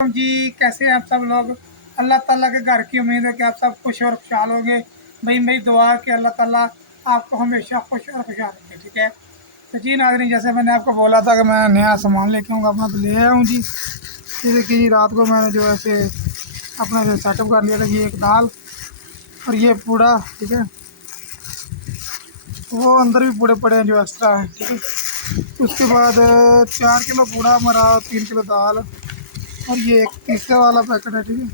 जी, कैसे हैं आप सब लोग। अल्लाह ताला के घर की उम्मीद है कि आप सब खुश और खुशहाल होंगे। भाई मेरी दुआ है कि अल्लाह ताला आपको हमेशा खुश और खुशहाल रखे। ठीक है, तो जी नाज़रीन, जैसे मैंने आपको बोला था कि मैं नया सामान लेके आऊँगा अपना, तो ले आया हूँ जी। ये देखिए जी, रात को मैंने जो है से अपना जो सेटअप कर लिया था। ये एक दाल और ये पूड़ा, ठीक है। वो अंदर भी पूड़े पड़े हैं जो एक्स्ट्रा है, ठीक है। उसके बाद 4 किलो पूड़ा हमारा, 3 किलो दाल और ये एक तीसरे वाला पैकेट है, ठीक है।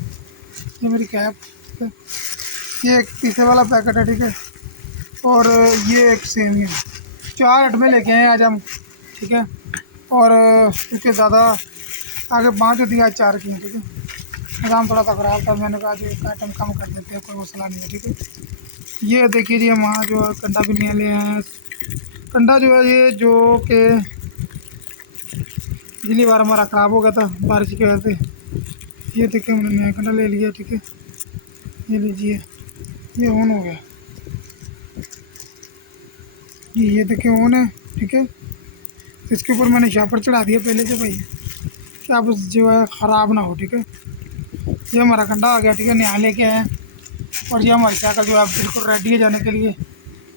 ये मेरी कैप, ठीक है। ये एक तीसरे वाला पैकेट है, ठीक है। और ये एक सेमिया, 4 आइटमें लेके आए आज हम, ठीक है। और इसके ज़्यादा आगे 5 होती है, आज 4 की हैं, ठीक है। निज़ाम थोड़ा सा ख़राब था, मैंने कहा जो एक आइटम कम कर देते हैं, कोई मसला नहीं है, ठीक है। ये देखिए जी, हम वहाँ जो है कंडा भी नहीं ले आए हैं। कंडा जो है ये जो कि पिछली बार हमारा ख़राब हो गया था बारिश की वजह से। ये देखिए हमने नया कंडा ले लिया, ठीक है। ये लीजिए, ये ऑन हो गया, ये देखिए ऑन है, ठीक है। इसके ऊपर मैंने शापर चढ़ा दिया पहले से भाई, क्या बस जो है ख़राब ना हो, ठीक है। ये हमारा कंडा आ गया, ठीक है, नया लेके आए हैं। और ये हमारी साइकिल जो है बिल्कुल रेडी है जाने के लिए।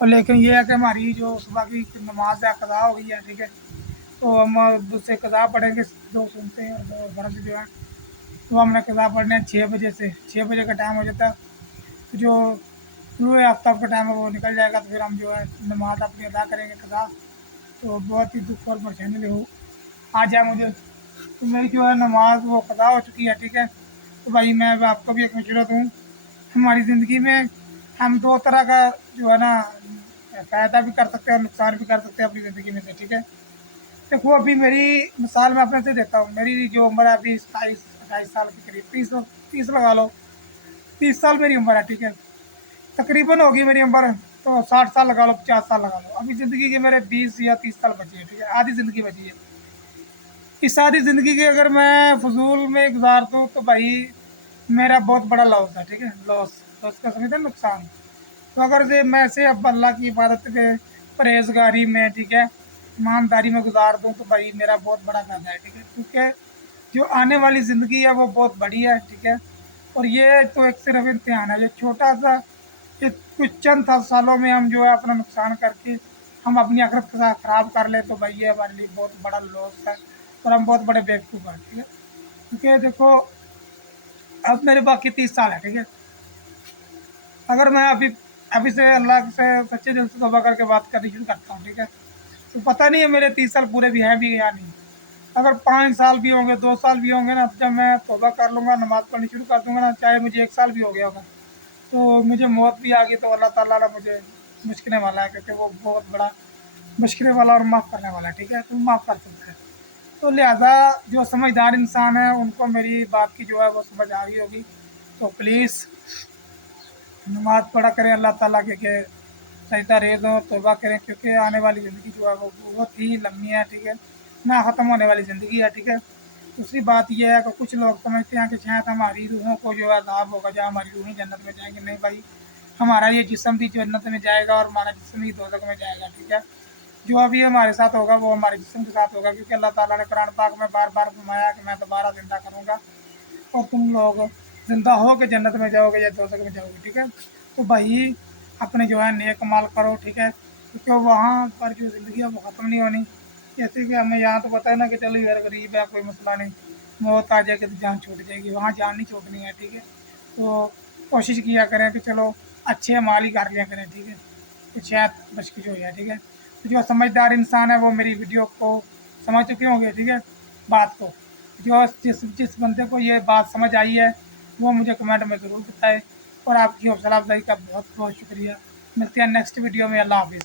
और लेकिन ये है कि हमारी जो सुबह की नमाज है कज़ा हो गई है, ठीक है। तो हम दूसरे कज़ा पढ़ेंगे, 2 सुनते हैं और 2 फर्ज जो है। तो हमने कज़ा पढ़ने हैं 6 बजे से, 6 बजे का टाइम हो जाता है। तो जो शुरू आफ्ताब का टाइम है वो निकल जाएगा, तो फिर हम जो है नमाज अपनी अदा करेंगे कज़ा। तो बहुत ही दुख और परेशानी ले आ जाए मुझे। तो मेरी जो है नमाज वो कज़ा हो चुकी है, ठीक है। तो भाई मैं अब आपको भी एक मशवरा दूँ, हमारी ज़िंदगी में हम 2 तरह का जो है ना फ़ायदा भी कर सकते हैं और नुकसान भी कर सकते हैं अपनी ज़िंदगी में से, ठीक है। देखो अभी मेरी मिसाल मैं अपने से देता हूँ। मेरी जो उम्र है अभी 27-28 साल के करीब, 30 लगा लो, 30 साल मेरी उम्र है, ठीक है। तकरीबन होगी मेरी उम्र, तो 60 साल लगा लो, 50 साल लगा लो। अभी ज़िंदगी के मेरे 20 या 30 साल बचे हैं, ठीक है। आधी ज़िंदगी बची है। इस आधी ज़िंदगी की अगर मैं फजूल में गुजार दूँ तो भाई मेरा बहुत बड़ा लॉस है, ठीक है। लॉस, लॉस का समझते हैं, नुकसान। तो अगर से मैं से अब अल्लाह की इबादत के परहेजगारी में, ठीक है, ईमानदारी में गुजार दूँ तो भाई मेरा बहुत बड़ा फ़ायदा है, ठीक है। क्योंकि जो आने वाली ज़िंदगी है वो बहुत बड़ी है, ठीक है। और ये तो एक सिर्फ इम्तिहान है, जो छोटा सा, ये कुछ चंद सालों में हम जो है अपना नुकसान करके हम अपनी आखिरत के साथ ख़राब कर ले, तो भाई ये हमारे लिए बहुत बड़ा लॉस है और हम बहुत बड़े बेवकूफ़ हैं, ठीक है। क्योंकि देखो अब मेरे बाकी 30 साल है, ठीक है। अगर मैं अभी अभी से अल्लाह से सच्चे दिल से तौबा करके बात करनी शुरू करता हूँ, ठीक है, तो पता नहीं है मेरे 30 साल पूरे भी हैं भी या नहीं। अगर 5 साल भी होंगे, 2 साल भी होंगे ना, जब मैं तौबा कर लूँगा, नमाज़ पढ़नी शुरू कर दूँगा ना, चाहे मुझे 1 साल भी हो गया होगा, तो मुझे मौत भी आ गई तो अल्लाह ताला ने मुझे मुश्किलें वाला है, क्योंकि वो बहुत बड़ा मुश्किलें वाला और माफ़ करने वाला है, ठीक है। तो माफ़ कर सकता है। तो लिहाजा जो समझदार इंसान है उनको मेरी बात की जो है वो समझ आ रही होगी। तो प्लीज़ नमाज़ पढ़ा करें अल्लाह ताला के सजदा रेज़ हो, तौबा करें, क्योंकि आने वाली ज़िंदगी जो है वो बहुत ही लम्बी है, ठीक है, ना ख़त्म होने वाली ज़िंदगी है, ठीक है। दूसरी बात ये है कि कुछ लोग समझते हैं कि शायद हमारी रूहों को जो है अज़ाब होगा या हमारी रूहें जन्नत में जाएँगी। नहीं भाई, हमारा ये जिस्म भी जन्नत में जाएगा और हमारा जिस्म ही दोज़ख में जाएगा, ठीक है। जो अभी हमारे साथ होगा वो हमारे जिस्म के साथ होगा, क्योंकि अल्लाह ताला ने कुरान पाक में बार-बार फरमाया कि मैं दोबारा ज़िंदा करूँगा और तुम लोग ज़िंदा हो के जन्नत में जाओगे या दोज़ख में जाओगे, ठीक है। तो भाई अपने जो है नेक माल करो, ठीक है, क्योंकि वहाँ पर जो ज़िंदगी है वो ख़त्म नहीं होनी। जैसे कि हमें यहाँ तो पता है ना कि चलो यार गरीब है, कोई मसला नहीं, मौत आ जाएगी तो जान छूट जाएगी, वहाँ जान नहीं छूटनी है, ठीक है। तो कोशिश किया करें कि चलो अच्छे माल ही कर लिया करें, ठीक है, तो शायद बचकिच हो जाए, ठीक है। तो जो समझदार इंसान है वो मेरी वीडियो को समझ चुके होंगे, ठीक है, बात को। जो जिस बंदे को ये बात समझ आई है वो मुझे कमेंट में ज़रूर बताए। और आपकी हौसला अफजाई का बहुत बहुत शुक्रिया। मिलते हैं नेक्स्ट वीडियो में। अल्लाह हाफिज़।